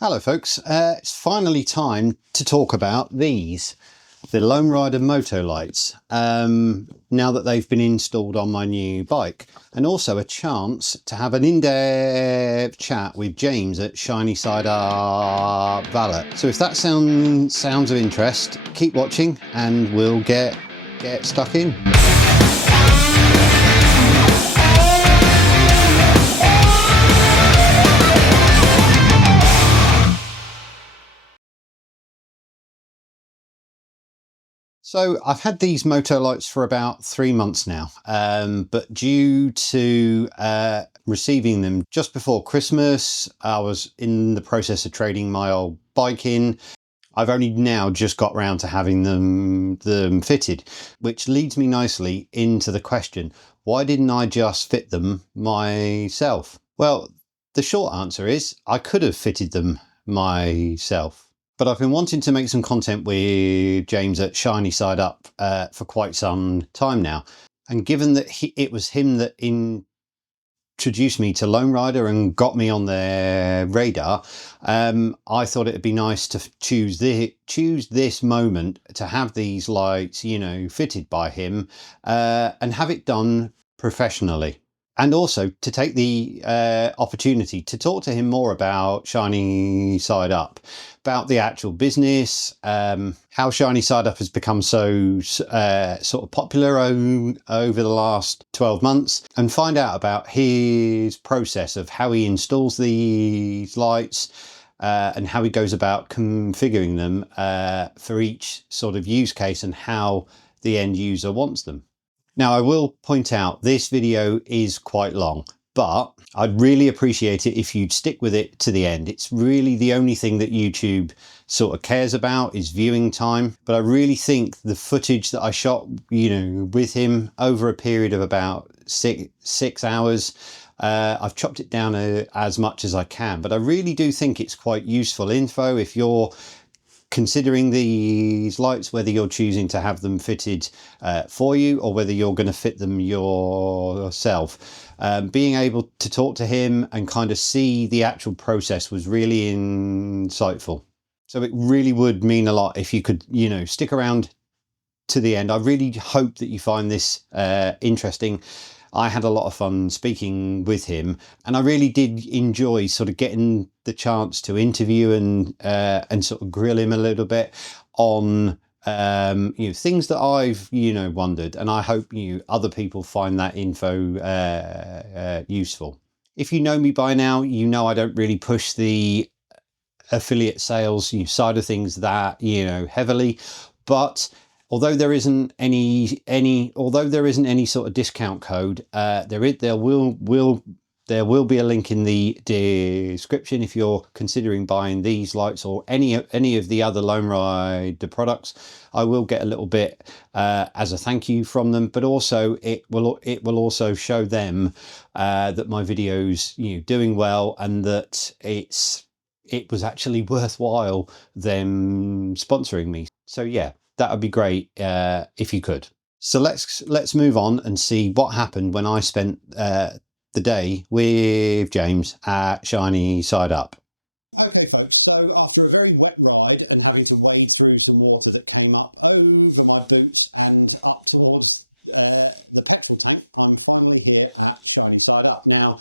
Hello folks, it's finally time to talk about these, the Lone Rider MotoLights, now that they've been installed on my new bike, and also a chance to have an in-depth chat with James at Shiny Side Up Valet. So if that sounds of interest, keep watching and we'll get stuck in. So I've had these MotoLights for about 3 months now, but due to receiving them just before Christmas, I was in the process of trading my old bike in. I've only now just got round to having them fitted, which leads me nicely into the question, why didn't I just fit them myself? Well, the short answer is I could have fitted them myself. But I've been wanting to make some content with James at Shiny Side Up for quite some time now. And given that it was him that introduced me to Lone Rider and got me on their radar, I thought it'd be nice to choose this moment to have these lights, you know, fitted by him and have it done professionally. And also to take the opportunity to talk to him more about Shiny Side Up, about the actual business, how Shiny Side Up has become so sort of popular over the last 12 months, and find out about his process of how he installs these lights and how he goes about configuring them for each sort of use case and how the end user wants them. Now, I will point out this video is quite long, but I'd really appreciate it if you'd stick with it to the end. It's really the only thing that YouTube sort of cares about is viewing time. But I really think the footage that I shot, you know, with him over a period of about six hours, I've chopped it down as much as I can, but I really do think it's quite useful info if you're considering these lights, whether you're choosing to have them fitted for you or whether you're going to fit them yourself. Being able to talk to him and kind of see the actual process was really insightful. So it really would mean a lot if you could, you know, stick around to the end. I really hope that you find this interesting. I had a lot of fun speaking with him, and I really did enjoy sort of getting the chance to interview and sort of grill him a little bit on you know, things that I've, you know, wondered, and I hope other people find that info useful. If you know me by now, you know I don't really push the affiliate sales side of things that, you know, heavily, but although there isn't any sort of discount code, there will be a link in the description if you're considering buying these lights or any of the other Lone Rider products. I will get a little bit as a thank you from them, but also it will also show them that my video's, you know, doing well, and that it was actually worthwhile them sponsoring me. So yeah, that would be great if you could. So let's move on and see what happened when I spent the day with James at Shiny Side Up. Okay folks, so after a very wet ride and having to wade through some water that came up over my boots and up towards the petrol tank, I'm finally here at Shiny Side Up. Now,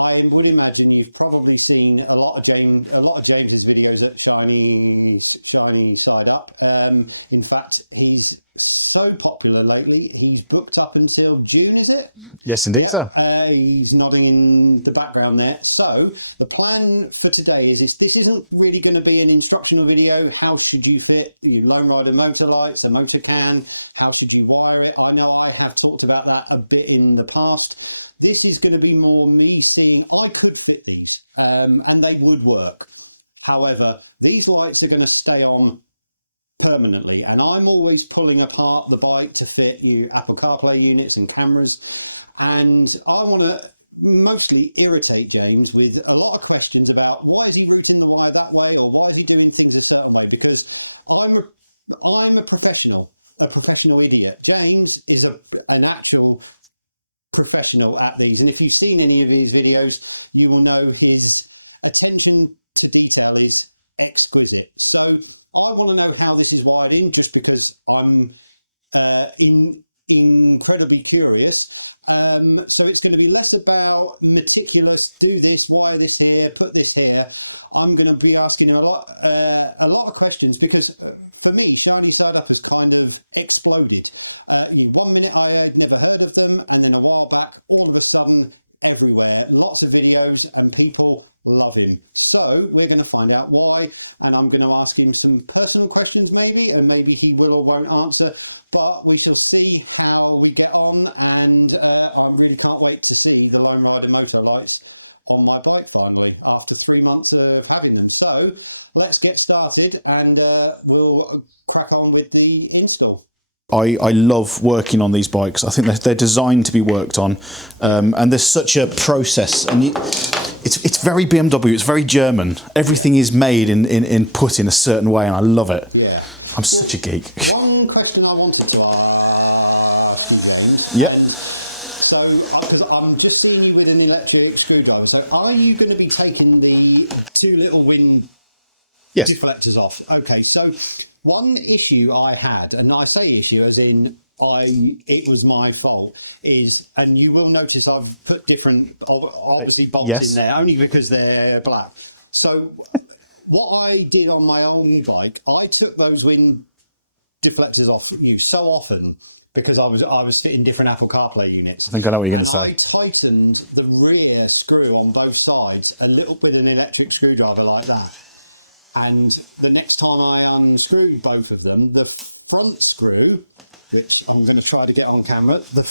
I would imagine you've probably seen a lot of James's videos at Shiny Side Up. In fact, he's so popular lately, he's booked up until June, is it? Yes, indeed, sir. He's nodding in the background there. So the plan for today is this isn't really going to be an instructional video. How should you fit your Lone Rider MotoLights, a motor can? How should you wire it? I know I have talked about that a bit in the past. This is going to be more me seeing I could fit these and they would work. However, these lights are going to stay on permanently, and I'm always pulling apart the bike to fit Apple CarPlay units and cameras, and I want to mostly irritate James with a lot of questions about why is he routing the wire that way, or why is he doing things a certain way, because I'm a professional idiot. James is an actual professional at these, and if you've seen any of his videos, you will know his attention to detail is exquisite. So I want to know how this is wired in, just because I'm incredibly curious. So it's going to be less about meticulous, do this, wire this here, put this here. I'm going to be asking a lot of questions, because for me, Shiny Side Up has kind of exploded. In 1 minute I had never heard of them, and then a while back, all of a sudden, everywhere. Lots of videos, and people love him. So we're going to find out why, and I'm going to ask him some personal questions maybe, and maybe he will or won't answer, but we shall see how we get on. And I really can't wait to see the Lone Rider MotoLights on my bike finally, after 3 months of having them. So let's get started, and we'll crack on with the install. I love working on these bikes. I think they're designed to be worked on, and there's such a process, and it's very BMW, it's very German. Everything is made in put in a certain way, and I love it. Yeah. I'm such a geek. One question I wanted to ask you, Yep. so I'm just seeing you with an electric screwdriver. So are you going to be taking the two little wind Yes. deflectors off? Okay, so one issue I had, and I say issue as in it was my fault, is, and you will notice I've put different, obviously, bolts Yes. in there, only because they're black. So what I did on my own bike, I took those wind deflectors off you so often because I was fitting different Apple CarPlay units. I think I know what you're going to say. I tightened the rear screw on both sides a little with an electric screwdriver like that. And the next time I unscrewed both of them, the front screw, which I'm going to try to get on camera, the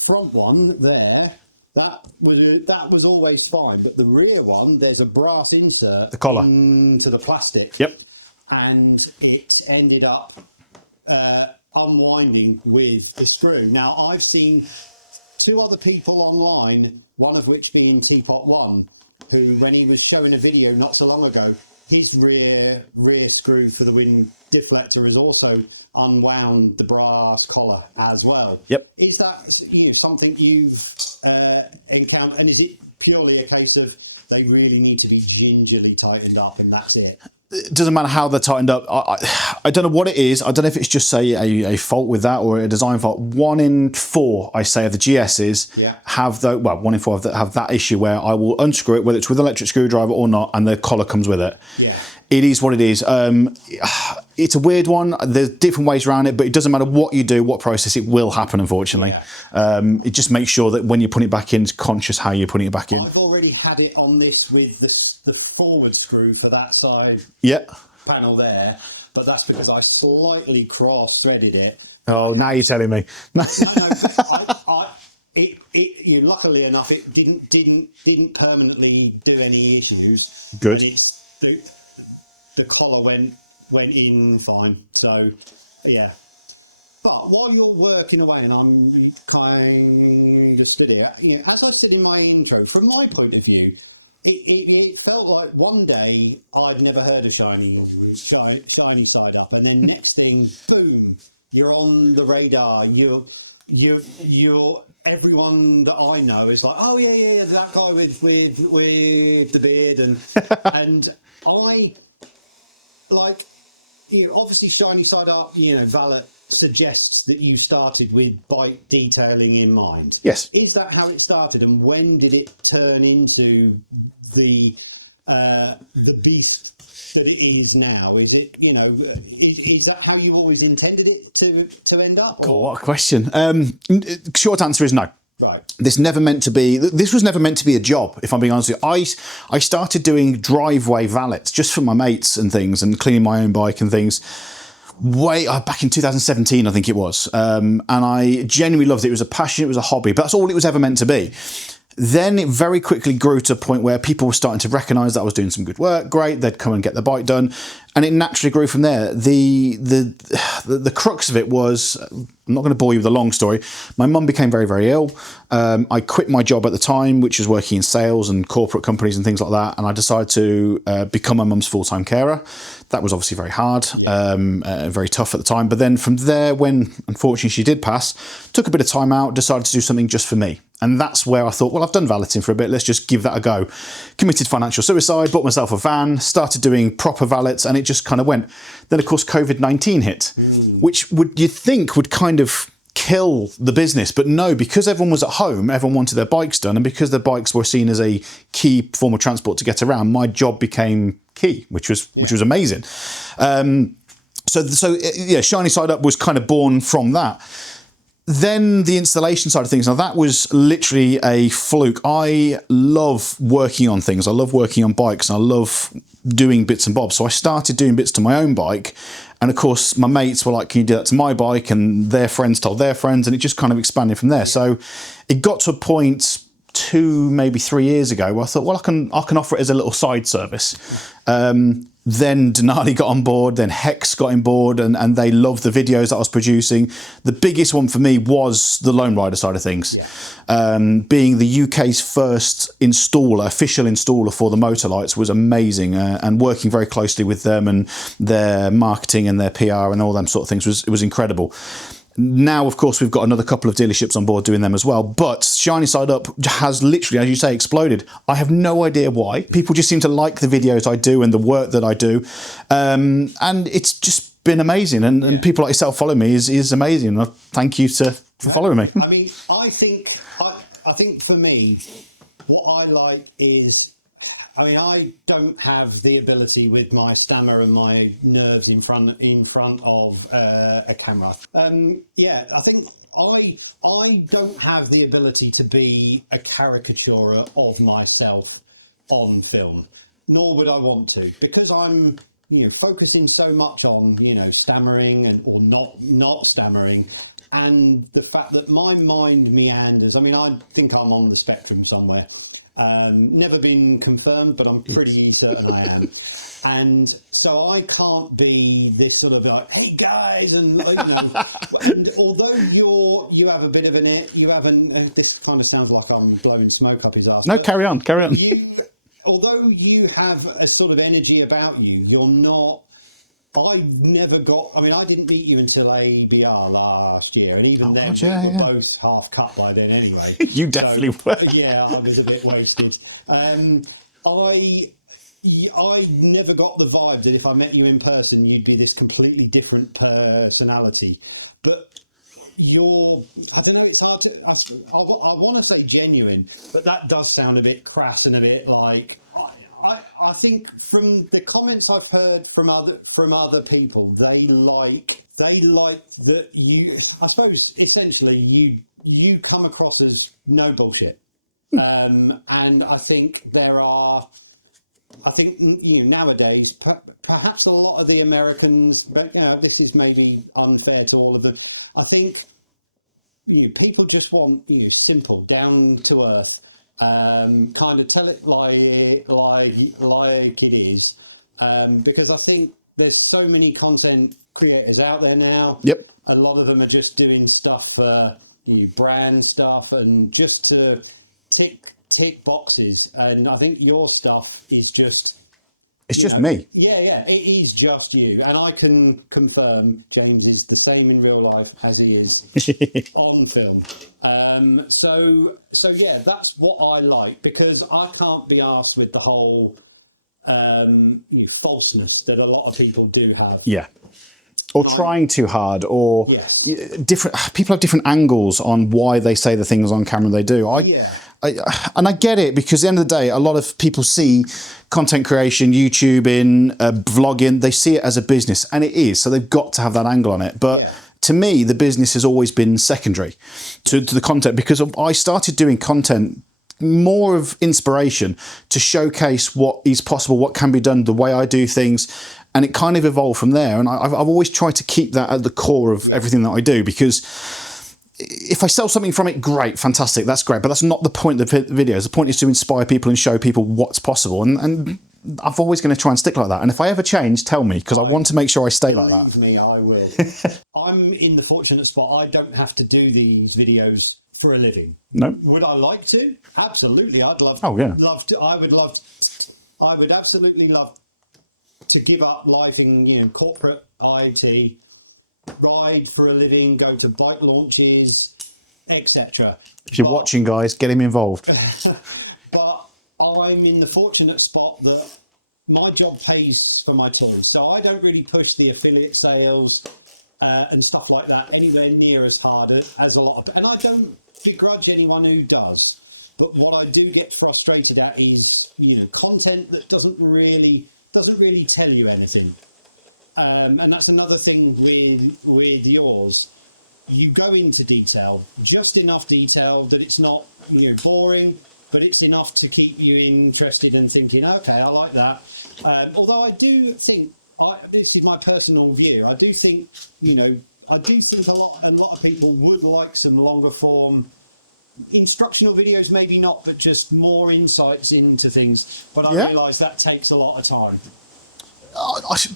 front one there, that was always fine. But the rear one, there's a brass insert, The collar, into the plastic. Yep. And it ended up unwinding with the screw. Now, I've seen two other people online, one of which being Teapot One, who, when he was showing a video not so long ago, his rear screw for the wind deflector has also unwound the brass collar as well. Yep. Is that something you've encountered, and is it purely a case of they really need to be gingerly tightened up and that's it? It doesn't matter how they're tightened up. I don't know what it is. I don't know if it's just, say, a fault with that or a design fault. 1 in 4, I say, of the GSs have the, well, 1 in 4 have that issue where I will unscrew it, whether it's with an electric screwdriver or not, and the collar comes with it. Yeah. It is what it is. It's a weird one. There's different ways around it, but it doesn't matter what you do, what process, it will happen, unfortunately. Yeah. It just makes sure that when you're putting it back in, it's conscious how you're putting it back in. I've already had it on this with the forward screw for that side panel there, but that's because I slightly cross-threaded it. Oh, now you're telling me. No, luckily enough, it didn't permanently do any issues. Good. And the collar went in fine. So yeah. But while you're working away, and I'm kind of stood here, as I said in my intro, from my point of view, it felt like one day I'd never heard of Shiny Side Up, and then next thing, boom, you're on the radar. You're everyone that I know is like, oh yeah, that guy with the beard, and I like, obviously Shiny Side Up, Valet suggests that you started with bike detailing in mind. Yes. Is that how it started, and when did it turn into the beast that it is now? Is it, is that how you always intended it to end up? God, what a question. Short answer is no. Right. This was never meant to be a job, if I'm being honest with you. I started doing driveway valets just for my mates and things, and cleaning my own bike and things back in 2017, I think it was. And I genuinely loved it. It was a passion, it was a hobby, but that's all it was ever meant to be. Then it very quickly grew to a point where people were starting to recognise that I was doing some good work. Great, they'd come and get the bike done, and it naturally grew from there. The crux of it was, I'm not going to bore you with a long story. My mum became very, very ill. I quit my job at the time, which was working in sales and corporate companies and things like that, and I decided to become my mum's full-time carer. That was obviously very hard, very tough at the time. But then from there, when unfortunately she did pass, took a bit of time out, decided to do something just for me. And that's where I thought, well, I've done valeting for a bit, let's just give that a go. Committed financial suicide, bought myself a van, started doing proper valets, and it just kind of went. Then, of course, COVID-19 hit, which you think would kind of kill the business, but no, because everyone was at home, everyone wanted their bikes done, and because their bikes were seen as a key form of transport to get around, my job became key, which was amazing. So yeah, Shiny Side Up was kind of born from that. Then the installation side of things, now that was literally a fluke. I love working on things. I love working on bikes, and I love doing bits and bobs. So I started doing bits to my own bike. And of course, my mates were like, can you do that to my bike? And their friends told their friends, and it just kind of expanded from there. So it got to a point 2, maybe 3 years ago where I thought, well, I can offer it as a little side service. Then Denali got on board, then Hex got on board, and they loved the videos that I was producing. The biggest one for me was the Lone Rider side of things. Being the UK's first official installer for the MotoLights was amazing, and working very closely with them and their marketing and their PR and all them sort of things was incredible. Now, of course, we've got another couple of dealerships on board doing them as well. But Shiny Side Up has literally, as you say, exploded. I have no idea why. People just seem to like the videos I do and the work that I do. And it's just been amazing. And people like yourself follow me is amazing. And thank you for following me. I mean, I think for me, what I like is, I mean, I don't have the ability with my stammer and my nerves in front of a camera. Yeah, I think I don't have the ability to be a caricature of myself on film, nor would I want to, because I'm focusing so much on stammering or not stammering, and the fact that my mind meanders. I mean, I think I'm on the spectrum somewhere. Never been confirmed, but I'm pretty certain I am. And so I can't be this sort of like, hey guys, and and although you have a bit of this kind of sounds like I'm blowing smoke up his ass. No, carry on. Although you have a sort of energy about you, you're not. I've never got. I mean, I didn't beat you until ABR last year, and even then, we were both half cut by then anyway. You definitely were. Yeah, I was a bit wasted. I never got the vibe that if I met you in person, you'd be this completely different personality. But you're, I don't know, it's hard to. I want to say genuine, but that does sound a bit crass and a bit like. I think from the comments I've heard from other people, they like that you. I suppose essentially you come across as no bullshit, and I think nowadays perhaps a lot of the Americans. But this is maybe unfair to all of them. I think people just want simple, down to earth. Kind of tell it like it is, because I think there's so many content creators out there now. Yep. A lot of them are just doing stuff for brand stuff and just to tick boxes. And I think your stuff is just. It's just me. Yeah, it is just you. And I can confirm James is the same in real life as he is on film. So yeah, that's what I like, because I can't be arsed with the whole falseness that a lot of people do have. Yeah. Or trying too hard, or different people have different angles on why they say the things on camera they do. And I get it, because at the end of the day, a lot of people see content creation, YouTubing, vlogging, they see it as a business, and it is. So they've got to have that angle on it. But to me, the business has always been secondary to the content, because I started doing content more of inspiration to showcase what is possible, what can be done, the way I do things. And it kind of evolved from there. And I've always tried to keep that at the core of everything that I do, because if I sell something from it, great, fantastic, that's great. But that's not the point of the videos. The point is to inspire people and show people what's possible. And I'm always going to try and stick like that. And if I ever change, tell me, because I want to make sure I stay like that. Me, I will. I'm in the fortunate spot. I don't have to do these videos for a living. No. Would I like to? Absolutely. I'd love. Oh yeah. Love to. I would absolutely love to give up life in corporate IT, ride for a living, go to bike launches, etc. If you're watching, guys, get him involved. But I'm in the fortunate spot that my job pays for my tools, so I don't really push the affiliate sales and stuff like that anywhere near as hard as a lot of, and I don't begrudge anyone who does. But what I do get frustrated at is, content that doesn't really tell you anything. And that's another thing with yours. You go into detail, just enough detail that it's not boring, but it's enough to keep you interested and thinking, okay, I like that. Although I do think, this is my personal view, I do think a lot of people would like some longer form instructional videos, maybe not, but just more insights into things. But I realise that takes a lot of time.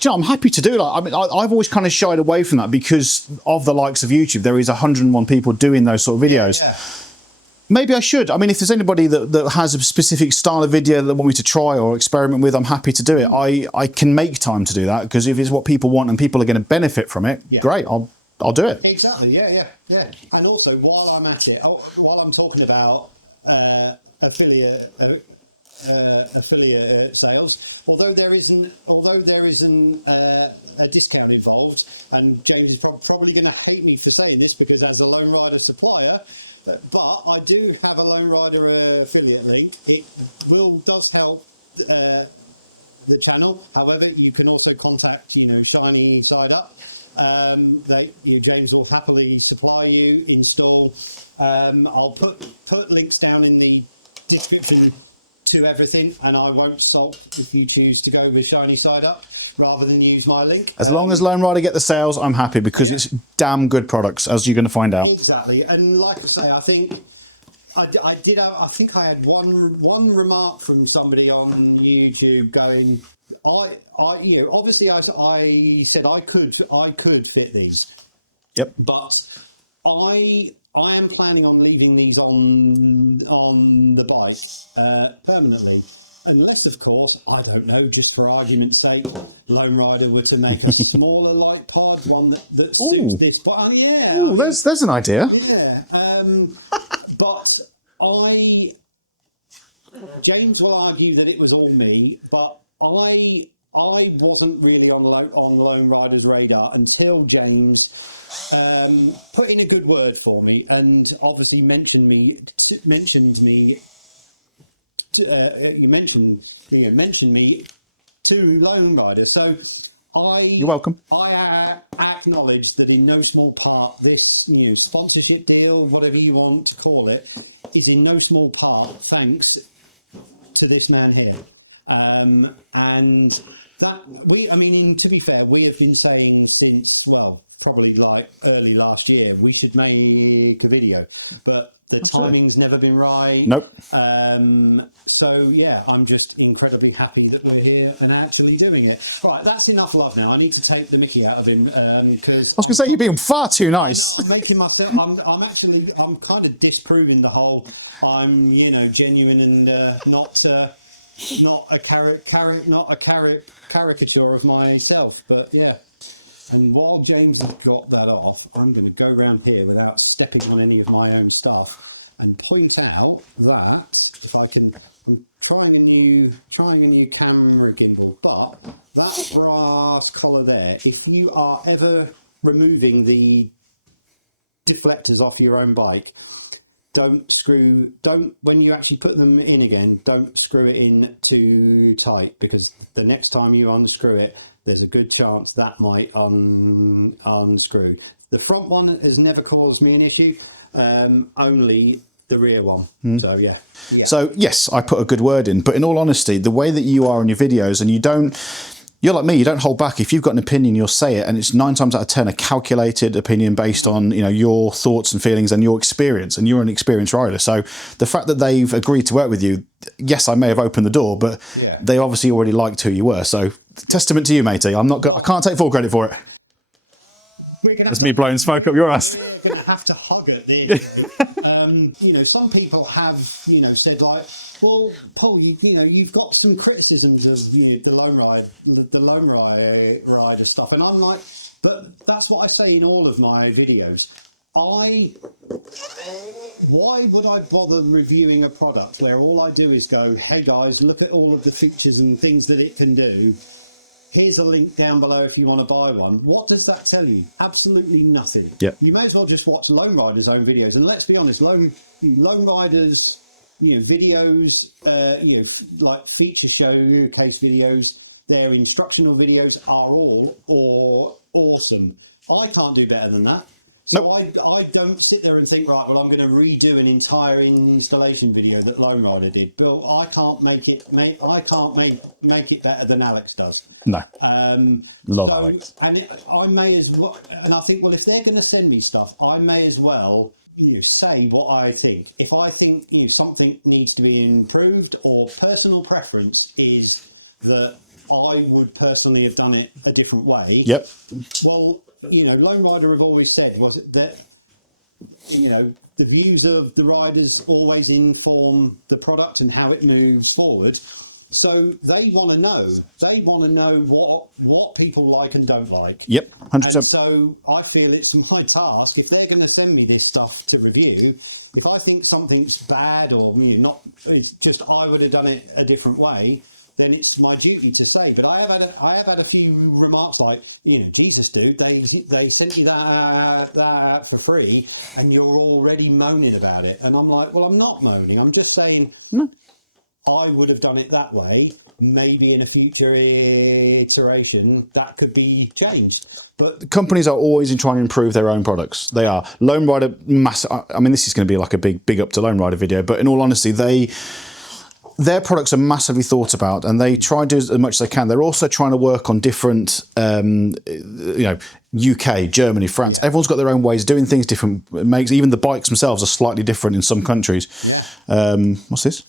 I'm happy to do that. I mean, I've always kind of shied away from that because of the likes of YouTube. There is 101 people doing those sort of videos. Yeah. Maybe I should. I mean, if there's anybody that has a specific style of video that they want me to try or experiment with, I'm happy to do it. I can make time to do that, because if it's what people want and people are going to benefit from it, great, I'll do it. Exactly, yeah. And also, while I'm at it, while I'm talking about affiliate sales, although there isn't a discount involved, and James is probably going to hate me for saying this, because as a Lone Rider supplier, but I do have a Lone Rider affiliate link. It does help the channel. However, you can also contact Shiny Side Up. James will happily supply you, install. I'll put links down in the description to everything, and I won't stop if you choose to go with Shiny Side Up rather than use my link. As long as Lone Rider get the sales, I'm happy, because it's damn good products, as you're going to find out. Exactly, and like I say, I think I had one remark from somebody on YouTube going, obviously I said I could fit these. Yep. But I am planning on leaving these on the bike permanently, unless, of course, I don't know, just for argument's sake, Lone Rider were to make a smaller light pod, one that suits this. But Ooh, there's an idea. Yeah. But James will argue that it was all me, but I wasn't really on Lone Rider's radar until James put in a good word for me, and obviously mentioned me to Lone Rider. So You're welcome. I acknowledge that in no small part this sponsorship deal, whatever you want to call it, is in no small part thanks to this man here. And that to be fair, we have been saying since, well, probably like early last year, we should make a video, but the timing's never been right. Nope. So yeah, I'm just incredibly happy that we're here and actually doing it. Right, that's enough love now. I need to take the mickey out of him, because I was going to say, you're being far too nice. I'm making myself. I'm kind of disproving the whole. I'm genuine and not a caricature of myself. But yeah. And while James has dropped that off, I'm going to go around here without stepping on any of my own stuff and point out that if I can, I'm trying a new camera gimbal, but that brass collar there, if you are ever removing the deflectors off your own bike, when you actually put them in again, don't screw it in too tight, because the next time you unscrew it, there's a good chance that might unscrew. The front one has never caused me an issue, only the rear one. So yeah. So yes, I put a good word in, but in all honesty, the way that you are in your videos, and you're like me, you don't hold back. If you've got an opinion, you'll say it, and it's 9 times out of 10 a calculated opinion based on your thoughts and feelings and your experience, and you're an experienced rider. So the fact that they've agreed to work with you, yes, I may have opened the door, but they obviously already liked who you were. So testament to you, matey. I can't take full credit for it. It's me blowing smoke up your ass. We're going to have to hug it there. Some people have, said like, well, Paul, you've got some criticisms of the Lone Rider stuff, and I'm like, but that's what I say in all of my videos. Why would I bother reviewing a product where all I do is go, hey guys, look at all of the features and things that it can do. Here's a link down below if you want to buy one. What does that tell you? Absolutely nothing. Yep. You may as well just watch Lone Rider's own videos. And let's be honest, Lone Rider's videos, like feature showcase videos, their instructional videos are all awesome. I can't do better than that. Nope. I don't sit there and think, right, well, I'm going to redo an entire installation video that Lone Rider did. Well, I can't make it better than Alex does. No. Love So, Alex. and I may as well, and I think, well, if they're going to send me stuff, I may as well say what I think. If I think something needs to be improved, or personal preference is that I would personally have done it a different way. Yep. Well, Lone Rider have always said that the views of the riders always inform the product and how it moves forward. So they want to know. They want to know what people like and don't like. Yep, 100%. And so I feel it's my task, if they're going to send me this stuff to review, if I think something's bad or not, it's just I would have done it a different way, then it's my duty to say. But I have had a few remarks like, Jesus, dude, they sent you that for free, and you're already moaning about it. And I'm like, well, I'm not moaning. I'm just saying. No. I would have done it that way. Maybe in a future iteration that could be changed. But companies are always in trying to improve their own products. They are. Lone Rider, I mean, this is going to be like a big up to Lone Rider video, but in all honesty, their products are massively thought about, and they try to do as much as they can. They're also trying to work on different, UK, Germany, France. Everyone's got their own ways of doing things. Different makes. Even the bikes themselves are slightly different in some countries. Yeah. What's this?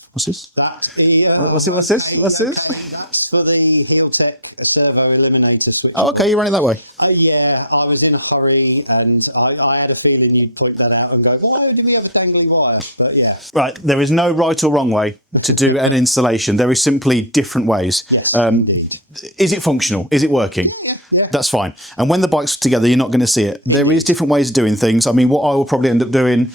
That's the. What's this? That's for the Heel Tech servo eliminator switch. Oh, okay. You run it that way. Yeah, I was in a hurry, and I had a feeling you'd point that out and go, why do we have a dangling wire? But yeah. Right. There is no right or wrong way to do an installation. There is simply different ways. Yes, indeed. Is it functional? Is it working? Yeah. That's fine. And when the bike's together, you're not going to see it. There is different ways of doing things. I mean, what I will probably end up doing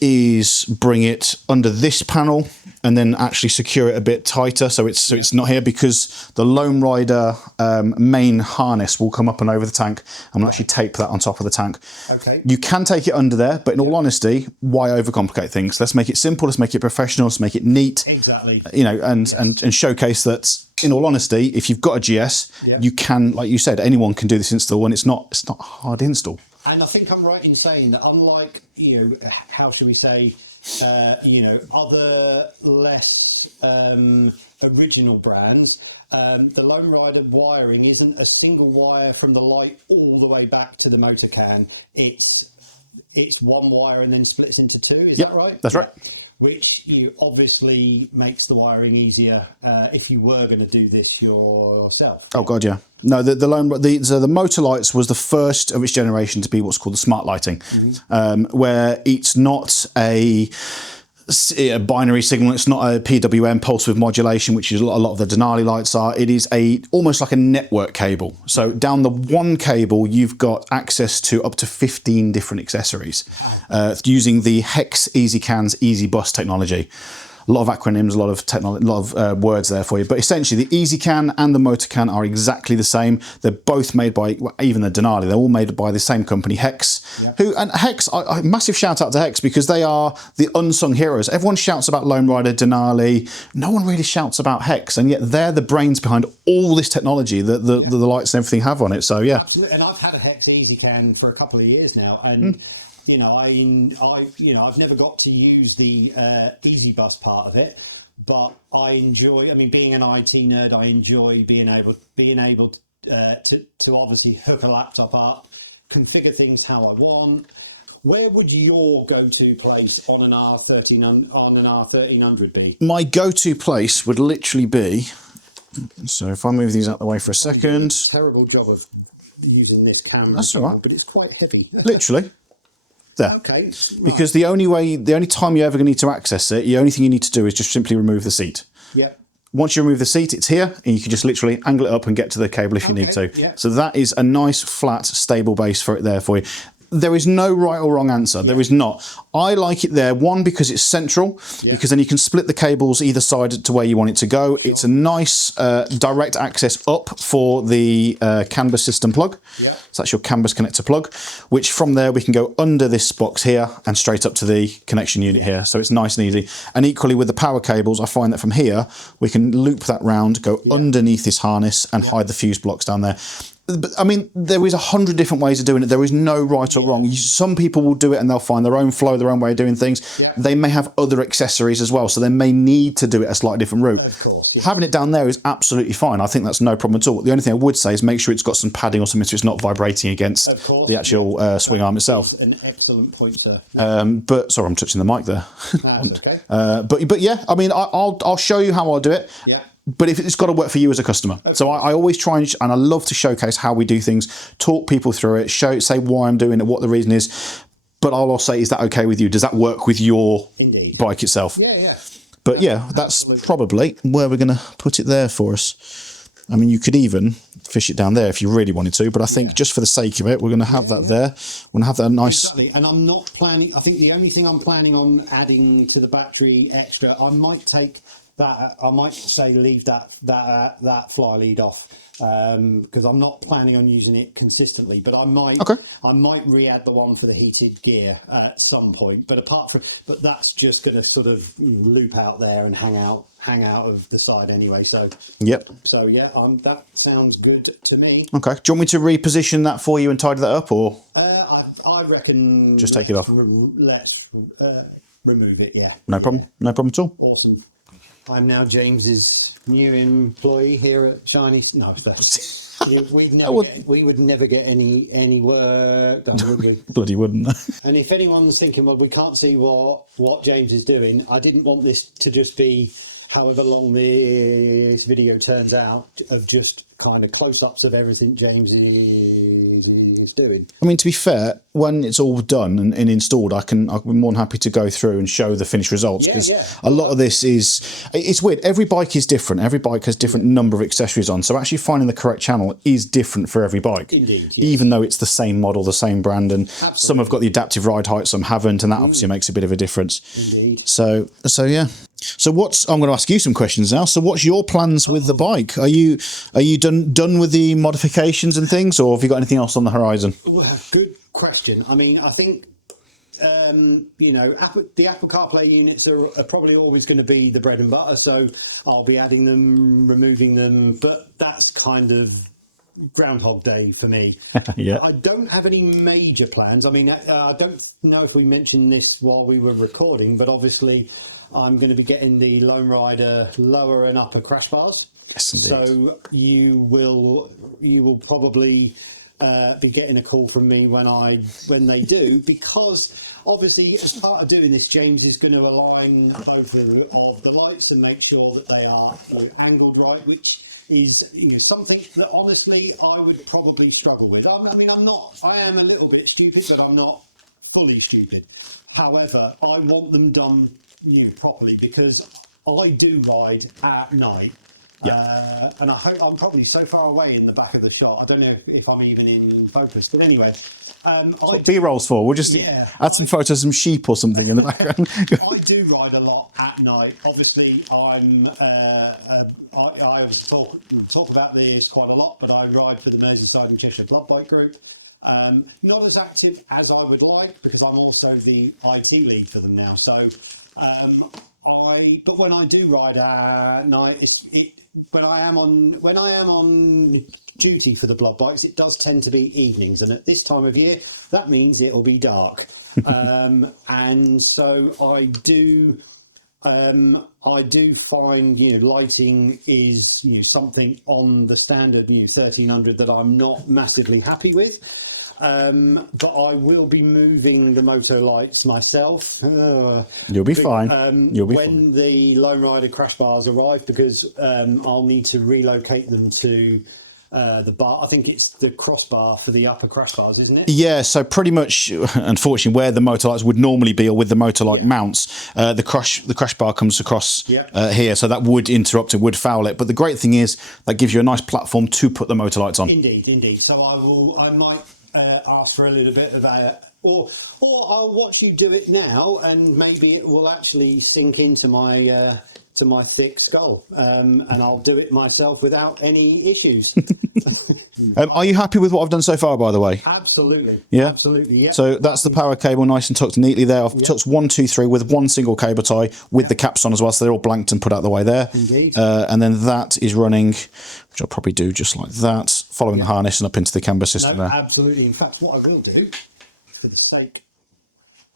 is bring it under this panel and then actually secure it a bit tighter so it's not here, because the Lone Rider main harness will come up and over the tank, and we'll actually tape that on top of the tank. Okay. You can take it under there, but in all honesty, why overcomplicate things? Let's make it simple, let's make it professional, let's make it neat. Exactly. And showcase that. In all honesty, if you've got a GS, you can, like you said, anyone can do this install, and it's not a hard install. And I think I'm right in saying that, unlike how should we say, other less original brands, the Lone Rider wiring isn't a single wire from the light all the way back to the motor can. It's one wire and then splits into two. Is that right? That's right. Which obviously makes the wiring easier if you were going to do this yourself. Oh god, yeah. No, the MotoLights was the first of its generation to be what's called the smart lighting, where it's not a binary signal. It's not a PWM, pulse width modulation, which is a lot of the Denali lights are. It is almost like a network cable. So down the one cable, you've got access to up to 15 different accessories using the Hex EasyCAN's EasyBus technology. A lot of acronyms, a lot of words there for you. But essentially, the EasyCAN and the MotorCAN are exactly the same. They're both made by, even the Denali, they're all made by the same company, Hex. Yep. And Hex, massive shout out to Hex, because they are the unsung heroes. Everyone shouts about Lone Rider, Denali. No one really shouts about Hex, and yet they're the brains behind all this technology that the lights and everything have on it. So yeah. Absolutely. And I've had a Hex EasyCAN for a couple of years now, and. I've never got to use the EasyBus part of it, but I enjoy. I mean, being an IT nerd, I enjoy being able to obviously hook a laptop up, configure things how I want. Where would your go-to place on an R1300 be? My go-to place would literally be. So if I move these out of the way for a second. Terrible job of using this camera. That's all right. But it's quite heavy. Literally. There. Okay. Right. Because the only time you're ever going to need to access it, the only thing you need to do is just simply remove the seat. Yep. Once you remove the seat, it's here, and you can just literally angle it up and get to the cable if you need to. Yep. So that is a nice, flat, stable base for it there for you. there is no right or wrong answer. There is not. I like it there, one, because it's central, because then you can split the cables either side to where you want it to go. It's a nice direct access up for the CAN bus system plug. So that's your CAN bus connector plug, which from there we can go under this box here and straight up to the connection unit here. So it's nice and easy. And equally with the power cables, I find that from here we can loop that round, go underneath this harness and hide the fuse blocks down there. But I mean, there is 100 different ways of doing it. There is no right or wrong. Some people will do it and they'll find their own flow, their own way of doing things. They may have other accessories as well, so they may need to do it a slightly different route. Of course, having it down there is absolutely fine. I think that's no problem at all. The only thing I would say is make sure it's got some padding or something so it's not vibrating against the actual swing arm itself. An excellent point, sir. But sorry, I'm touching the mic there. That's okay. But yeah, I mean, I'll show you how I'll do it. But if it's got to work for you as a customer. So I always try and I love to showcase how we do things, talk people through it, say why I'm doing it, what the reason is. But I'll also say, is that okay with you? Does that work with your bike itself? But yeah, that's probably where we're going to put it there for us. I mean, you could even fish it down there if you really wanted to, but I think just for the sake of it, we're going to have that there. We're going to have that nice... Exactly. And I'm not planning... I think the only thing I'm planning on adding to the battery extra, I might take... that I might say leave that fly lead off because I'm not planning on using it consistently, but I might re-add the one for the heated gear at some point. But but that's just going to sort of loop out there and hang out of the side anyway. So yeah, that sounds good to me. Okay, do you want me to reposition that for you and tidy that up, or I reckon just take it off? Let's remove it. Yeah, no problem at all. Awesome. I'm now James's new employee here at Shiny. No, we would never get any work done, would we? Bloody wouldn't. And if anyone's thinking, well, we can't see what James is doing, I didn't want this to just be, however long this video turns out, of just kind of close-ups of everything James is doing. I mean, to be fair, when it's all done and installed, I'll be more than happy to go through and show the finished results, because a lot of this it's weird. Every bike is different. Every bike has different number of accessories on, so actually finding the correct channel is different for every bike. Indeed, yes. Even though it's the same model, the same brand, and some have got the adaptive ride height, some haven't, and that obviously makes a bit of a difference. Indeed. So yeah. So I'm going to ask you some questions now. So what's your plans with the bike? Are you done with the modifications and things, or have you got anything else on the horizon? Well, good question. I mean, I think the Apple CarPlay units are probably always going to be the bread and butter. So I'll be adding them, removing them, but that's kind of Groundhog Day for me. Yeah. I don't have any major plans. I mean, I don't know if we mentioned this while we were recording, but obviously I'm going to be getting the Lone Rider lower and upper crash bars. Yes, indeed. So you will probably be getting a call from me when they do, because obviously as part of doing this, James is going to align both of the lights and make sure that they are angled right, which is something that honestly I would probably struggle with. I mean, I am a little bit stupid, but I'm not fully stupid. However, I want them done properly, because I do ride at night. Yeah. And I hope I'm probably so far away in the back of the shot. I don't know if I'm even in focus, but anyway. That's what B-roll's for. We'll just add some photos of some sheep or something in the background. I do ride a lot at night. Obviously, I always talk about this quite a lot, but I ride for the Merseyside and Cheshire Blood Bike Group. Not as active as I would like, because I'm also the IT lead for them now. So, but when I do ride at night, when I am on duty for the blood bikes, it does tend to be evenings, and at this time of year, that means it'll be dark. And so I do find lighting is something on the standard 1300 that I'm not massively happy with. But I will be moving the MotoLights myself. You'll be fine. You'll be fine when the Lone Rider crash bars arrive, because I'll need to relocate them to the bar. I think it's the crossbar for the upper crash bars, isn't it? Yeah, so pretty much, unfortunately, where the MotoLights would normally be, or with the MotoLight mounts, the crash bar comes across here, so that would interrupt it, would foul it. But the great thing is that gives you a nice platform to put the MotoLights on. Indeed. So I might ask for a little bit of or I'll watch you do it now, and maybe it will actually sink into my thick skull, and I'll do it myself without any issues. Are you happy with what I've done so far, by the way? Absolutely. Yeah? Absolutely, yeah. So that's the power cable nice and tucked neatly there. I've tucked 1, 2, 3 with one single cable tie with the caps on as well, so they're all blanked and put out the way there. Indeed. And then that is running, which I'll probably do just like that, following the harness and up into the camber system there. Absolutely. In fact, what I will do, for the sake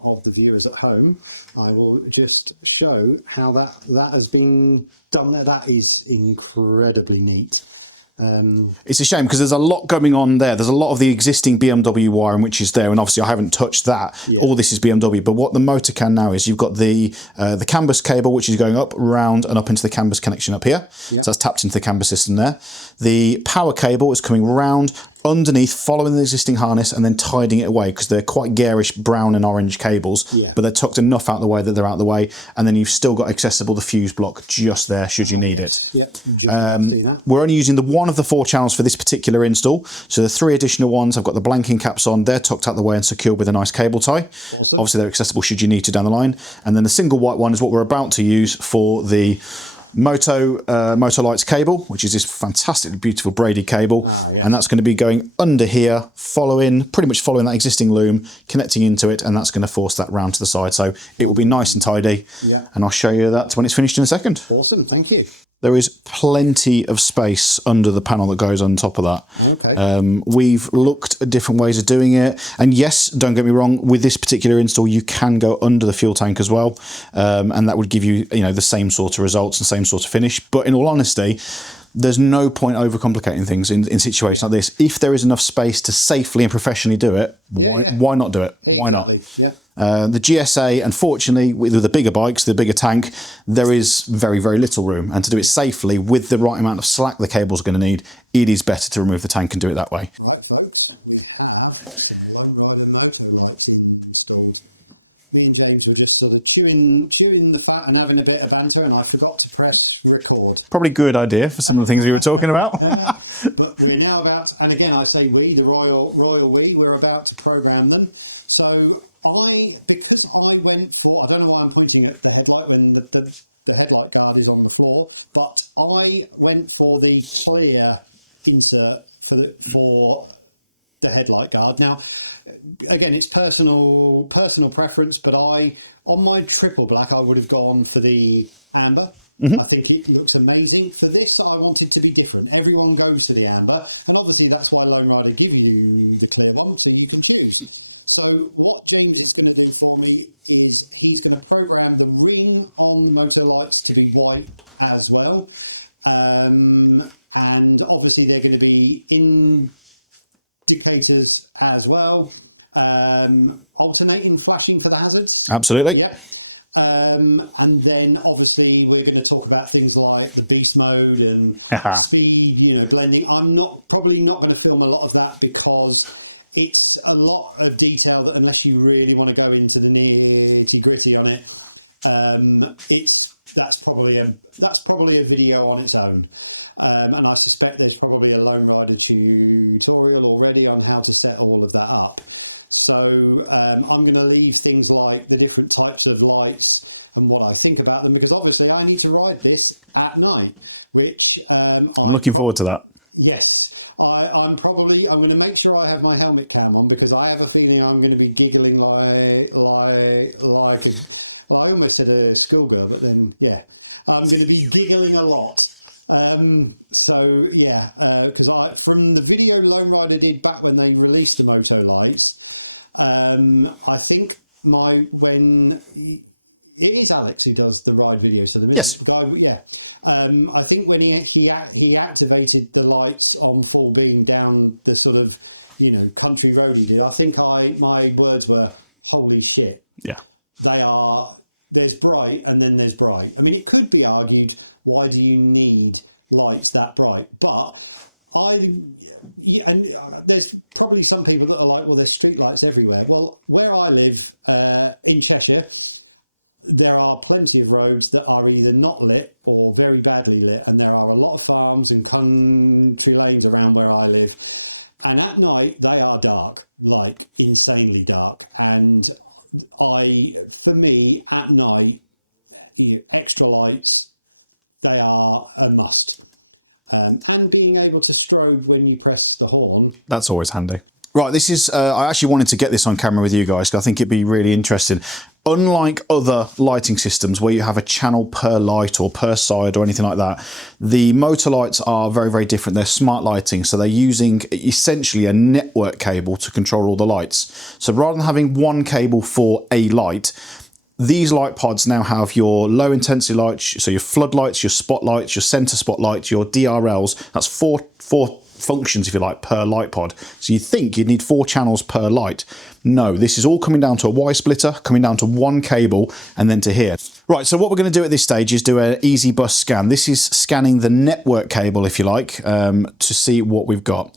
of the viewers at home, I will just show how that has been done there. That is incredibly neat. It's a shame because there's a lot going on there. There's a lot of the existing BMW wiring which is there, and obviously I haven't touched that. All this is BMW, but what the motor can now is you've got the CAN bus cable which is going up, round, and up into the CAN bus connection up here. So that's tapped into the CAN bus system there. The power cable is coming round, underneath, following the existing harness, and then tidying it away because they're quite garish brown and orange cables, but they're tucked enough out the way that they're out the way, and then you've still got accessible the fuse block just there should you need it. We're only using the one of the 4 channels for this particular install, so the 3 additional ones I've got the blanking caps on, they're tucked out the way and secured with a nice cable tie. Obviously they're accessible should you need to down the line, and then the single white one is what we're about to use for the MotoLights cable, which is this fantastically beautiful braided cable, and that's going to be going under here, pretty much following that existing loom, connecting into it, and that's going to force that round to the side, so it will be nice and tidy. And I'll show you that when it's finished in a second. Awesome, thank you. There is plenty of space under the panel that goes on top of that. We've looked at different ways of doing it, and yes, don't get me wrong, with this particular install you can go under the fuel tank as well, and that would give you the same sort of results and same sort of finish. But in all honesty, there's no point overcomplicating things in situations like this. If there is enough space to safely and professionally do it, why not do it? Why not? The GSA, unfortunately, with the bigger bikes, the bigger tank, there is very, very little room. And to do it safely with the right amount of slack the cable's going to need, it is better to remove the tank and do it that way. Me and James were just sort of chewing the fat and having a bit of banter, and I forgot to press record. Probably a good idea for some of the things we were talking about. We're now about, and again I say we, the royal we, we're about to program them. So because I went for, I don't know why I'm pointing at the headlight when the headlight guard is on the floor, but I went for the clear insert for the headlight guard. Now, again, it's personal preference, but on my triple black, I would have gone for the amber. I think it looks amazing. For this, I wanted to be different. Everyone goes to the amber, and obviously that's why Lone Rider give you the clear ones that you can choose. So what James is going to do for me is he's going to program the ring on MotoLights to be white as well, and obviously they're going to be indicators as well, alternating flashing for the hazards. Absolutely. And then obviously we're going to talk about things like the beast mode and speed, blending. I'm probably not going to film a lot of that because it's a lot of detail that unless you really want to go into the nitty gritty on it, that's probably a video on its own. And I suspect there's probably a Lone Rider tutorial already on how to set all of that up. So I'm going to leave things like the different types of lights and what I think about them, because obviously I need to ride this at night, which I'm looking forward to that. Yes. I'm going to make sure I have my helmet cam on, because I have a feeling I'm going to be giggling like I almost said a schoolgirl, but then I'm going to be giggling a lot. Because from the video Lone Rider did back when they released the MotoLights, I think it is Alex who does the ride video. So the guy, I think when he activated the lights on full beam down the sort of country road he did, I think my words were holy shit. Yeah, there's bright and then there's bright. I mean, it could be argued, why do you need lights that bright? But there's probably some people that are like, well, there's street lights everywhere. Well, where I live in Cheshire, there are plenty of roads that are either not lit or very badly lit, and there are a lot of farms and country lanes around where I live. And at night, they are dark, like insanely dark. And for me, at night, extra lights, they are a must. And being able to strobe when you press the horn. That's always handy. Right, this is, I actually wanted to get this on camera with you guys because I think it'd be really interesting. Unlike other lighting systems where you have a channel per light or per side or anything like that, the MotoLights are very, very different. They're smart lighting, so they're using essentially a network cable to control all the lights. So rather than having one cable for a light, these light pods now have your low intensity lights, so your floodlights, your spotlights, your center spotlights, your DRLs. That's four functions, if you like, per light pod. So you think you'd need 4 channels per light. No, this is all coming down to a Y splitter, coming down to one cable, and then to here. Right, so what we're going to do at this stage is do an easy bus scan. This is scanning the network cable, if you like, to see what we've got.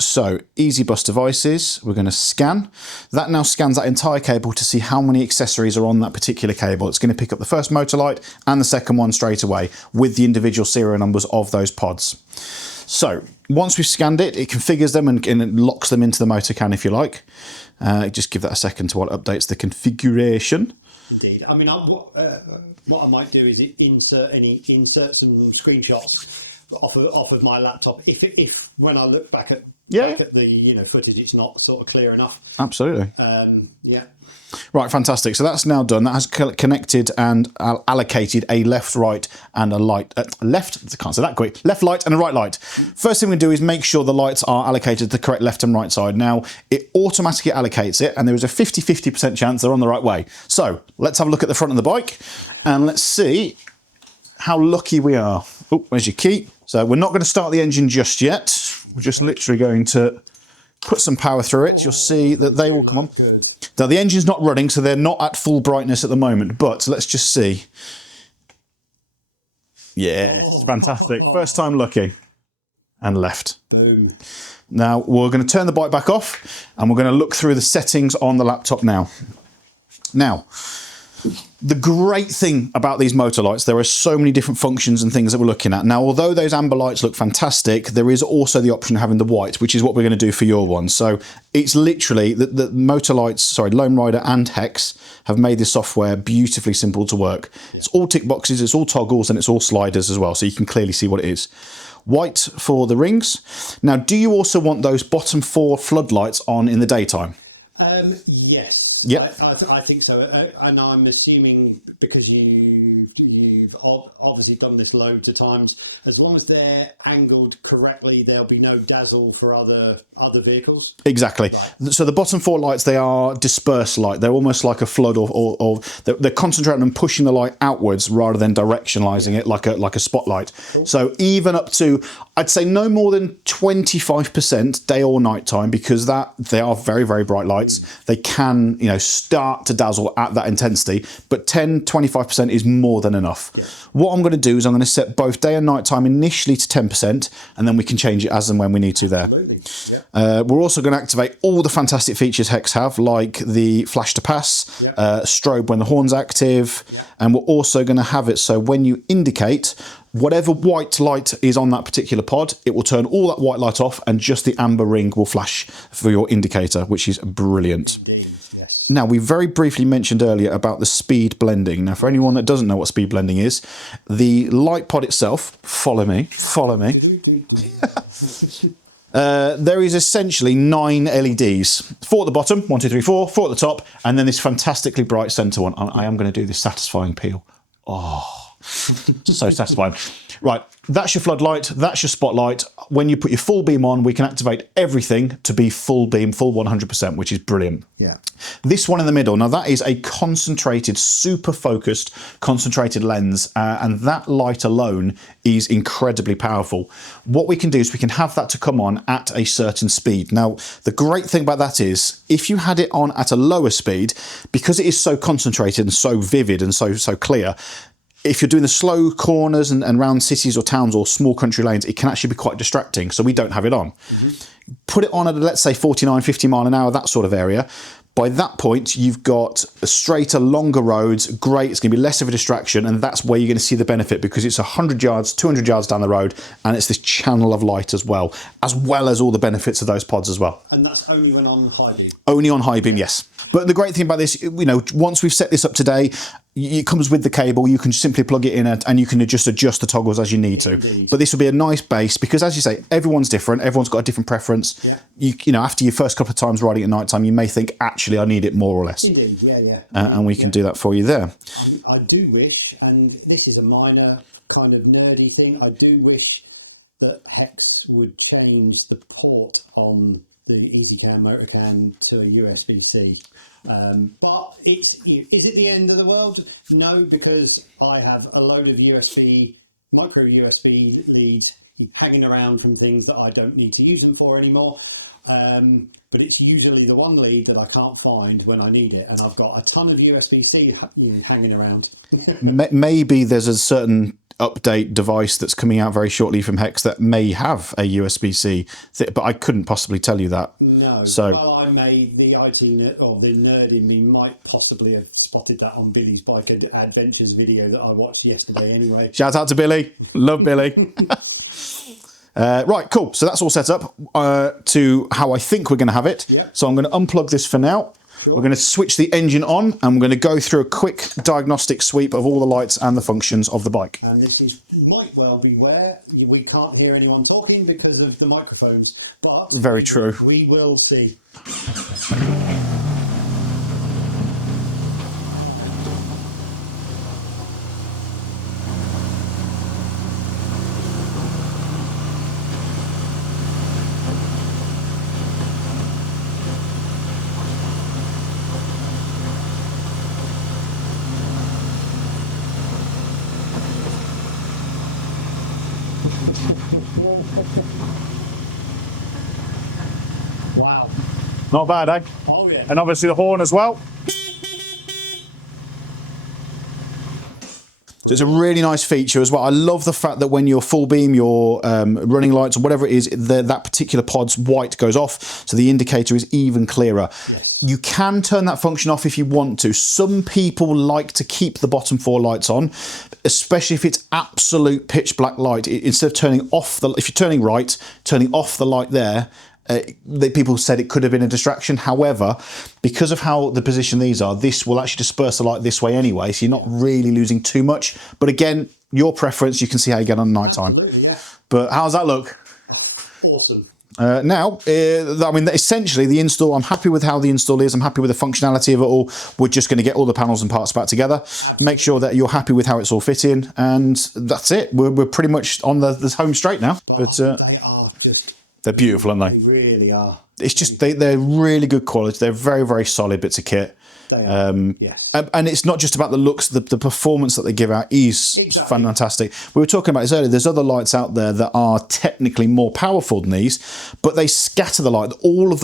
So easy bus devices, we're going to scan. That now scans that entire cable to see how many accessories are on that particular cable. It's going to pick up the first motor light and the second one straight away with the individual serial numbers of those pods. So once we've scanned it, it configures them and it locks them into the motor can, if you like. Just give that a second while it updates the configuration. Indeed. I mean, what I might do is insert some screenshots off of my laptop if when I look back at the footage, it's not sort of clear enough. Absolutely. Yeah. Right, fantastic. So that's now done. That has connected and allocated a left, right, and a light. Left, I can't say that quick. Left light and a right light. First thing we do is make sure the lights are allocated to the correct left and right side. Now, it automatically allocates it, and there is a 50-50% chance they're on the right way. So let's have a look at the front of the bike, and let's see how lucky we are. Oh, where's your key? So we're not going to start the engine just yet. We're just literally going to put some power through it. You'll see that they will come on. Now the engine's not running, so they're not at full brightness at the moment, but let's just see. Yes, fantastic. First time lucky. And left. Boom. Now we're going to turn the bike back off and we're going to look through the settings on the laptop now. Now, the great thing about these MotoLights, there are so many different functions and things that we're looking at. Now, although those amber lights look fantastic, there is also the option of having the white, which is what we're going to do for your one. So it's literally the MotoLights, sorry, Lone Rider and Hex have made this software beautifully simple to work. It's all tick boxes, it's all toggles, and it's all sliders as well, so you can clearly see what it is. White for the rings. Now, do you also want those bottom 4 floodlights on in the daytime? Yes. Yep. I think so, and I'm assuming because you've obviously done this loads of times. As long as they're angled correctly, there'll be no dazzle for other vehicles. Exactly. Right. So the bottom 4 lights, they are dispersed light. They're almost like a flood, or they're concentrating on pushing the light outwards rather than directionalizing it like a spotlight. Cool. So even up to, I'd say no more than 25% day or night time, because they are very, very bright lights. They can, start to dazzle at that intensity, but 10-25% is more than enough. Yeah. What I'm going to do is I'm going to set both day and night time initially to 10%, and then we can change it as and when we need to there. Yeah. We're also going to activate all the fantastic features Hex have, like the flash to pass, yeah. Strobe when the horn's active, yeah. And we're also going to have it so when you indicate, whatever white light is on that particular pod, it will turn all that white light off and just the amber ring will flash for your indicator, which is brilliant. Indeed, yes. Now, we very briefly mentioned earlier about the speed blending. Now, for anyone that doesn't know what speed blending is, the light pod itself, follow me. There is essentially 9 LEDs. 4 at the bottom, 1, 2, 3, 4, 4 at the top, and then this fantastically bright centre one. I am going to do this satisfying peel. Oh. So satisfying. Right, that's your floodlight, that's your spotlight. When you put your full beam on, we can activate everything to be full beam, full 100%, which is brilliant. Yeah. This one in the middle, now that is a concentrated, super focused, concentrated lens, and that light alone is incredibly powerful. What we can do is we can have that to come on at a certain speed. Now, the great thing about that is, if you had it on at a lower speed, because it is so concentrated and so vivid and so clear, if you're doing the slow corners and round cities or towns or small country lanes, it can actually be quite distracting, so we don't have it on. Mm-hmm. Put it on at, let's say, 49, 50 mile an hour, that sort of area. By that point, you've got a straighter, longer roads. Great, it's going to be less of a distraction, and that's where you're going to see the benefit, because it's 100 yards, 200 yards down the road, and it's this channel of light as well as all the benefits of those pods as well. And that's only when on high beam? Only on high beam, yes. But the great thing about this, once we've set this up today, it comes with the cable. You can simply plug it in and you can just adjust the toggles as you need to. Indeed. But this will be a nice base, because as you say, everyone's different. Everyone's got a different preference. Yeah. After your first couple of times riding at night time, you may think, actually, I need it more or less. Indeed, yeah. And we can do that for you there. I do wish, and this is a minor kind of nerdy thing, I do wish that Hex would change the port on the EasyCam Motorcam to a USB-C. But is it the end of the world? No, because I have a load of micro USB leads hanging around from things that I don't need to use them for anymore. But it's usually the one lead that I can't find when I need it, and I've got a ton of USB-C hanging around. Maybe there's a certain update device that's coming out very shortly from Hex that may have a USB-C, but I couldn't possibly tell you that. No. So, well, the IT or the nerd in me might possibly have spotted that on Billy's Bike Adventures video that I watched yesterday. Anyway, shout out to Billy. Love Billy. Right, cool. So that's all set up to how I think we're going to have it. Yeah. So I'm going to unplug this for now. Sure. We're going to switch the engine on, and we're going to go through a quick diagnostic sweep of all the lights and the functions of the bike. And this might well be where we can't hear anyone talking because of the microphones, but very true. We will see. Wow. Not bad, eh? Oh, yeah. And obviously the horn as well. So it's a really nice feature as well. I love the fact that when you're full beam, your running lights or whatever it is, that particular pod's white goes off, so the indicator is even clearer. Yes. You can turn that function off if you want to. Some people like to keep the bottom four lights on, especially if it's absolute pitch black light. Instead of turning off if you're turning right, turning off the light there, people said it could have been a distraction. However, because of how the position these are, this will actually disperse the light this way anyway, so you're not really losing too much. But again, your preference, you can see how you get on night time. Yeah. But how's that look? Awesome. Now, I mean, essentially the install, I'm happy with how the install is. I'm happy with the functionality of it all. We're just going to get all the panels and parts back together, make sure that you're happy with how it's all fitting, and that's it. We're pretty much on the home straight now. But they are just... They're beautiful, aren't they? They really are. It's just, they're really good quality. They're very, very solid bits of kit. They are, yes. And it's not just about the looks, the performance that they give out is fantastic. We were talking about this earlier. There's other lights out there that are technically more powerful than these, but they scatter the light. All of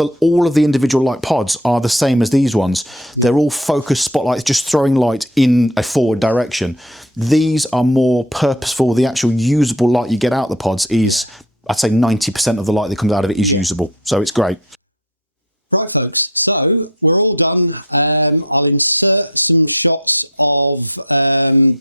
the individual light pods are the same as these ones. They're all focused spotlights, just throwing light in a forward direction. These are more purposeful. The actual usable light you get out the pods is, I'd say 90% of the light that comes out of it is usable. So it's great. Right, folks, so we're all done. I'll insert some shots of the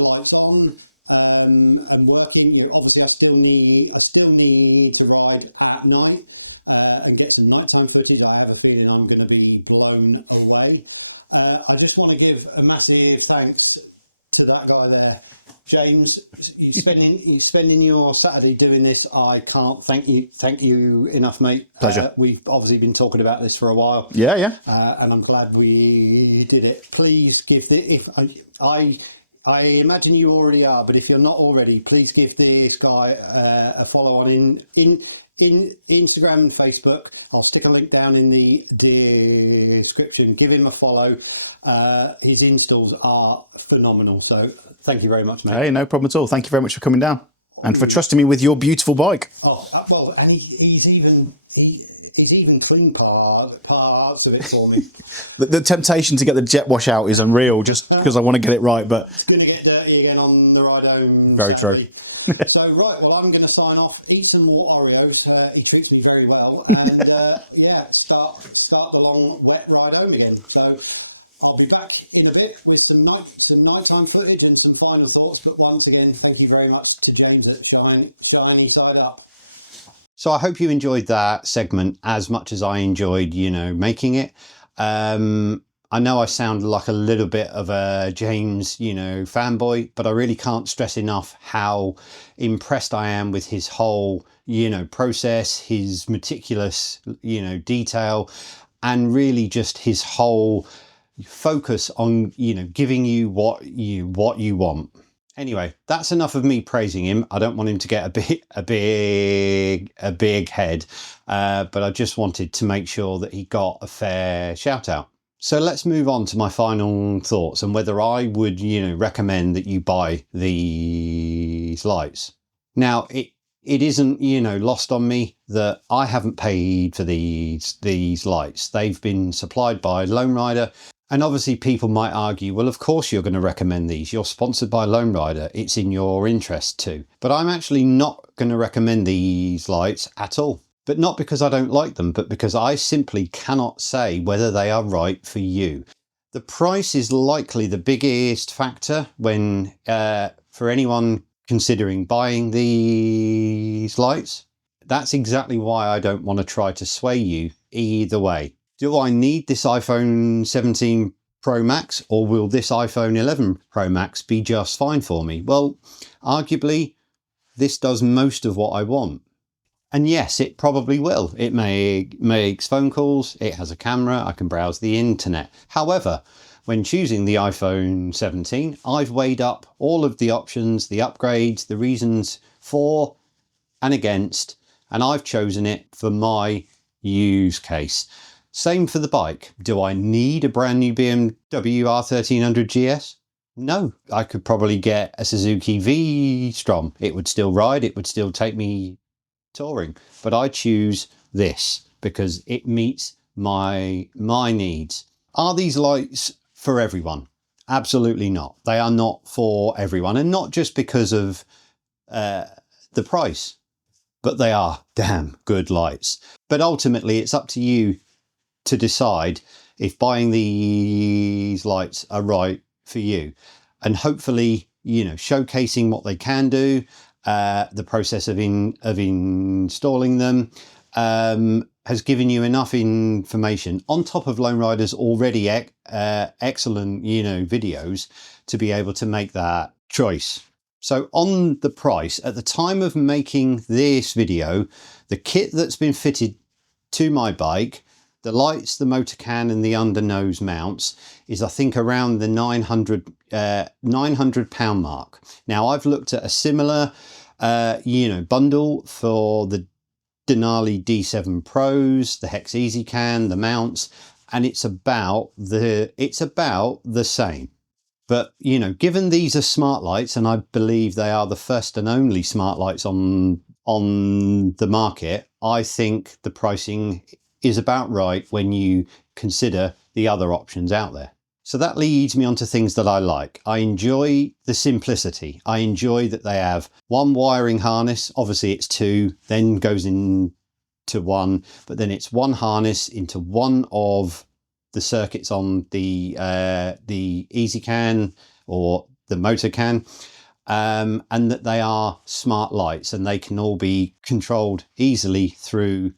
lights on and working. Obviously, I still need to ride at night and get some nighttime footage. I have a feeling I'm going to be blown away. I just want to give a massive thanks to that guy there, James. You spending your Saturday doing this. I can't thank you enough, mate. Pleasure. We've obviously been talking about this for a while. Yeah. And I'm glad we did it. Please give I imagine you already are, but if you're not already, please give this guy a follow on in Instagram and Facebook. I'll stick a link down in the description. Give him a follow. His installs are phenomenal, so thank you very much, mate. Hey, no problem at all. Thank you very much for coming down and for trusting me with your beautiful bike. Oh, well, and he's even cleaned parts of it for me. The temptation to get the jet wash out is unreal, just because I want to get it right, but it's going to get dirty again on the ride home. Very true. So, right, well, I'm going to sign off, eat some more Oreos. He treats me very well, and yeah, start the long wet ride home again. So, I'll be back in a bit with some nighttime footage and some final thoughts. But once again, thank you very much to James at Shiny Side Up. So I hope you enjoyed that segment as much as I enjoyed, making it. I know I sound like a little bit of a James, fanboy, but I really can't stress enough how impressed I am with his whole, process, his meticulous, detail, and really just his whole focus on, giving you what you want. Anyway, that's enough of me praising him. I don't want him to get a big head, but I just wanted to make sure that he got a fair shout out. So let's move on to my final thoughts and whether I would, recommend that you buy these lights. Now, it isn't, lost on me that I haven't paid for these lights. They've been supplied by Lone Rider. And obviously people might argue, well, of course you're going to recommend these. You're sponsored by Lone Rider. It's in your interest too. But I'm actually not going to recommend these lights at all. But not because I don't like them, but because I simply cannot say whether they are right for you. The price is likely the biggest factor when for anyone considering buying these lights. That's exactly why I don't want to try to sway you either way. Do I need this iPhone 17 Pro Max, or will this iPhone 11 Pro Max be just fine for me? Well, arguably, this does most of what I want. And yes, it probably will. It makes phone calls, it has a camera, I can browse the internet. However, when choosing the iPhone 17, I've weighed up all of the options, the upgrades, the reasons for and against, and I've chosen it for my use case. Same for the bike. Do I need a brand new BMW R1300GS? No, I could probably get a Suzuki V-Strom. It would still ride, it would still take me touring, but I choose this because it meets my needs. Are these lights for everyone? Absolutely not. They are not for everyone, and not just because of the price, but they are damn good lights. But ultimately, it's up to you to decide if buying these lights are right for you, and hopefully, showcasing what they can do, the process of installing them, has given you enough information on top of Lone Rider's already excellent, videos to be able to make that choice. So on the price, at the time of making this video, the kit that's been fitted to my bike, the lights, the motor can and the undernose mounts is I think around the £900 mark. Now I've looked at a similar bundle for the Denali D7 Pros, the Hex Easy Can, the mounts, and it's about the same. But given these are smart lights, and I believe they are the first and only smart lights on the market, I think the pricing is about right when you consider the other options out there. So that leads me on to things that I like. I enjoy the simplicity. I enjoy that they have one wiring harness. Obviously it's two, then goes into one, but then it's one harness into one of the circuits on the Easy Can or the Motor Can, and that they are smart lights and they can all be controlled easily through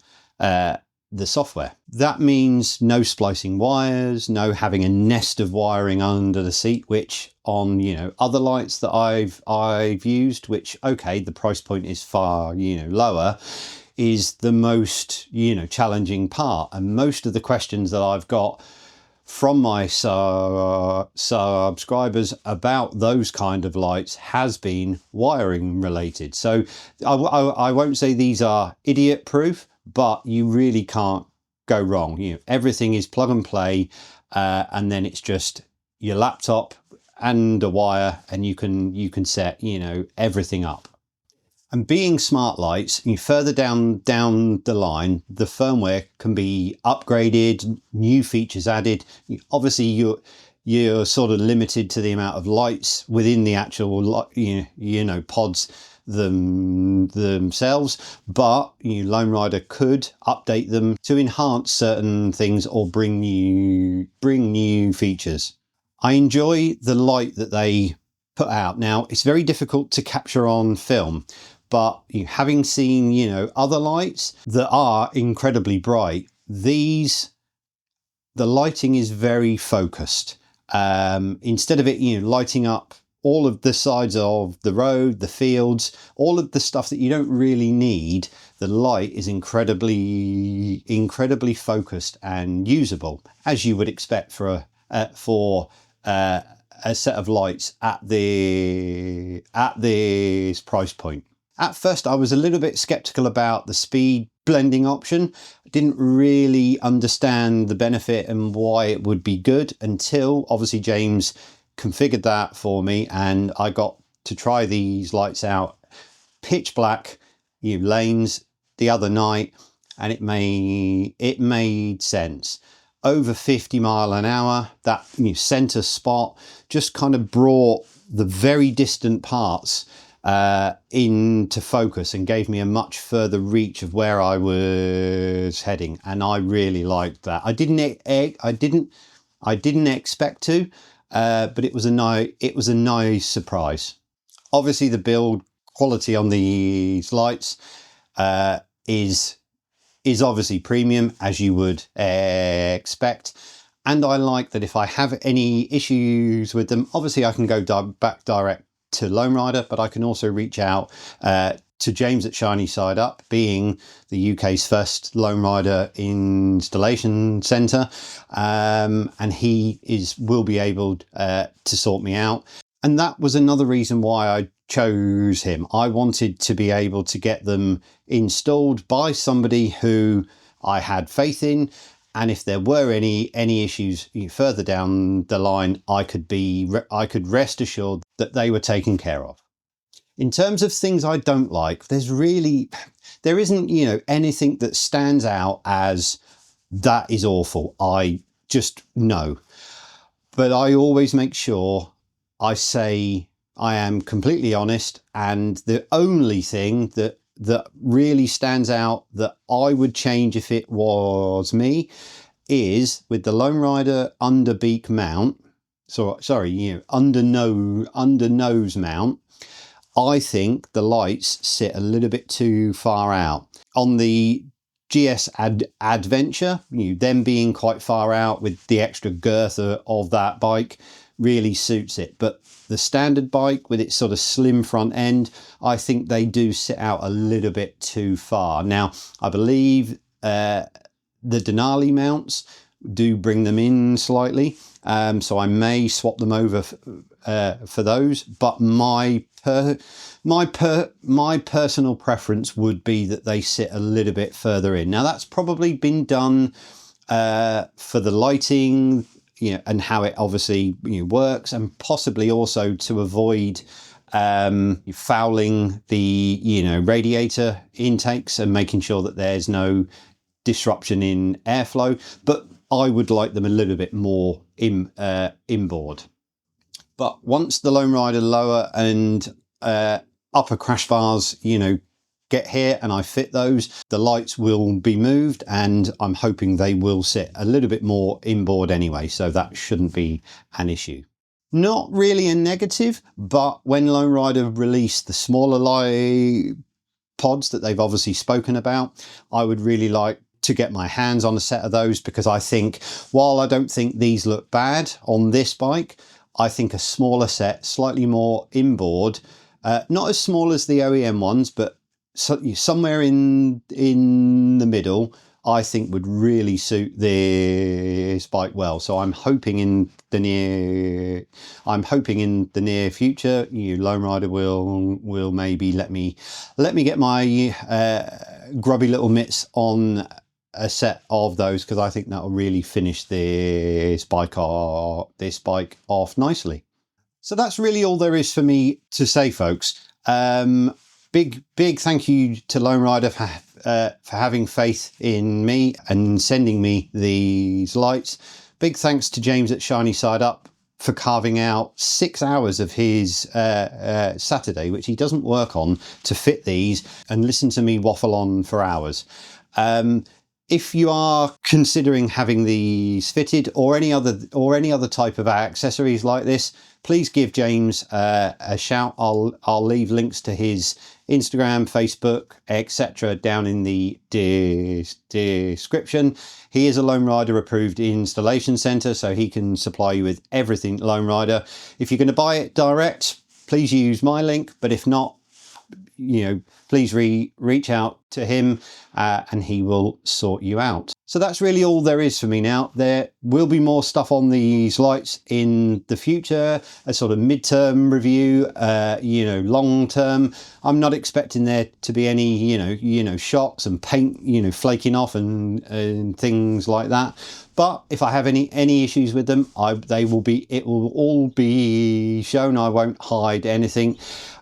the software. That means no splicing wires, no having a nest of wiring under the seat, which on other lights that I've used, which okay, the price point is far lower, is the most challenging part. And most of the questions that I've got from my subscribers about those kind of lights has been wiring related. So I won't say these are idiot proof, but you really can't go wrong. Everything is plug and play, and then it's just your laptop and a wire, and you can set everything up. And being smart lights, further down the line, the firmware can be upgraded, new features added. Obviously, you're sort of limited to the amount of lights within the actual pods themselves, but Lone Rider could update them to enhance certain things or bring new features. I enjoy the light that they put out. Now, it's very difficult to capture on film, but having seen, other lights that are incredibly bright, the lighting is very focused. Instead of it, lighting up all of the sides of the road, the fields, all of the stuff that you don't really need, the light is incredibly focused and usable, as you would expect for a set of lights at this price point. At first, I was a little bit skeptical about the speed blending option. I didn't really understand the benefit and why it would be good until obviously James configured that for me, and I got to try these lights out pitch black lanes the other night, and it made sense. Over 50 mile an hour, that center spot just kind of brought the very distant parts into focus and gave me a much further reach of where I was heading, and I really liked that. I didn't expect to, but it was a nice surprise. Obviously, the build quality on these lights is obviously premium, as you would expect. And I like that if I have any issues with them, obviously I can go back direct to Lone Rider, but I can also reach out to James at Shiny Side Up, being the UK's first Lone Rider installation centre, and he will be able to sort me out. And that was another reason why I chose him. I wanted to be able to get them installed by somebody who I had faith in, and if there were any issues further down the line, I could rest assured that they were taken care of. In terms of things I don't like, there isn't anything that stands out as that is awful. I just know. But I always make sure I say I am completely honest, and the only thing that really stands out that I would change if it was me is with the Lone Rider underbeak mount. Under nose mount. I think the lights sit a little bit too far out. On the GS Adventure, them being quite far out with the extra girth of that bike really suits it. But the standard bike with its sort of slim front end, I think they do sit out a little bit too far. Now, I believe the Denali mounts do bring them in slightly, so I may swap them over for those. But my personal preference would be that they sit a little bit further in. Now, that's probably been done for the lighting, and how it obviously works, and possibly also to avoid fouling the radiator intakes and making sure that there's no disruption in airflow. But I would like them a little bit more inboard. But once the Lone Rider lower and upper crash bars get here and I fit those, the lights will be moved, and I'm hoping they will sit a little bit more inboard anyway, so that shouldn't be an issue. Not really a negative, but when Lone Rider released the smaller light pods that they've obviously spoken about, I would really like to get my hands on a set of those, because I think, while I don't think these look bad on this bike, I think a smaller set, slightly more inboard, not as small as the OEM ones, but somewhere in the middle, I think would really suit this bike well. So I'm hoping in the near future, Lone Rider will maybe let me get my grubby little mitts on a set of those, because I think that will really finish this bike off nicely. So that's really all there is for me to say, folks. Big thank you to Lone Rider for having faith in me and sending me these lights. Big thanks to James at Shiny Side Up for carving out 6 hours of his Saturday, which he doesn't work on, to fit these and listen to me waffle on for hours. If you are considering having these fitted or any other type of accessories like this, please give James a shout. I'll leave links to his Instagram, Facebook, etc. down in the description. He is a Lone Rider approved installation centre, so he can supply you with everything Lone Rider. If you're going to buy it direct, please use my link, but if not, please reach out to him and he will sort you out. So that's really all there is for me now. There will be more stuff on these lights in the future, a sort of midterm review, long term. I'm not expecting there to be any, shocks and paint, flaking off and things like that. But if I have any issues with them, it will all be shown. I won't hide anything.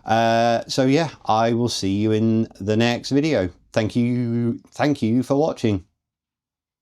So yeah, I will see you in the next video. Thank you for watching.